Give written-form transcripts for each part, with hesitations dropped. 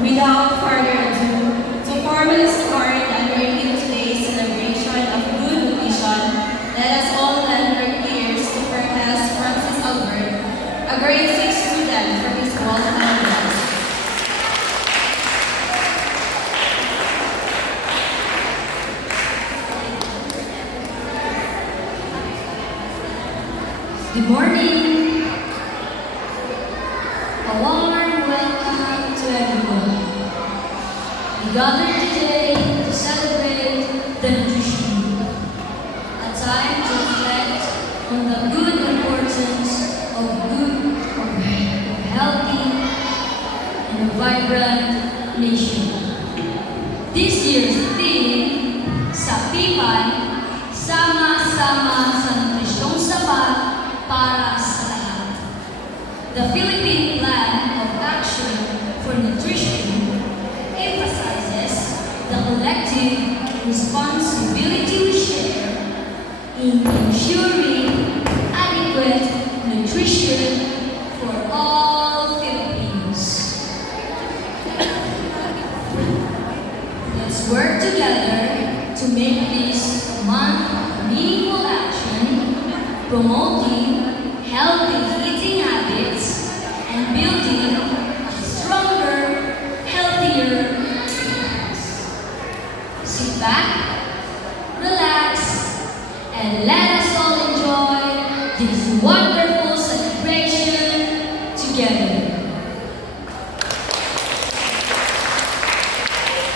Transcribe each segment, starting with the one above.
Without further ado, to formally start the American Today's celebration of good nutrition, let us all lend our ears to Professor Francis Albert, a grade 6 student from his Walton University. Good morning. A warm welcome to everyone. We gathered today to celebrate the nutrition week, a time to reflect on the good importance of healthy and a vibrant nation. This year's theme, sa Pipay, sama-sama sa nutrisyong sapat para sa lahat. The Philippine Plan of Action for Nutrition emphasizes the collective responsibility we share in ensuring adequate nutrition for all Filipinos. Let's work together to make this month a meaningful action, promoting healthy eating habits and building a stronger, healthier Philippines. Sit back, relax, and let us all enjoy this wonderful celebration together.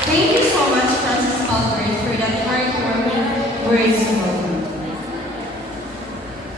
Thank you so much, Francis Albert, for that heartwarming words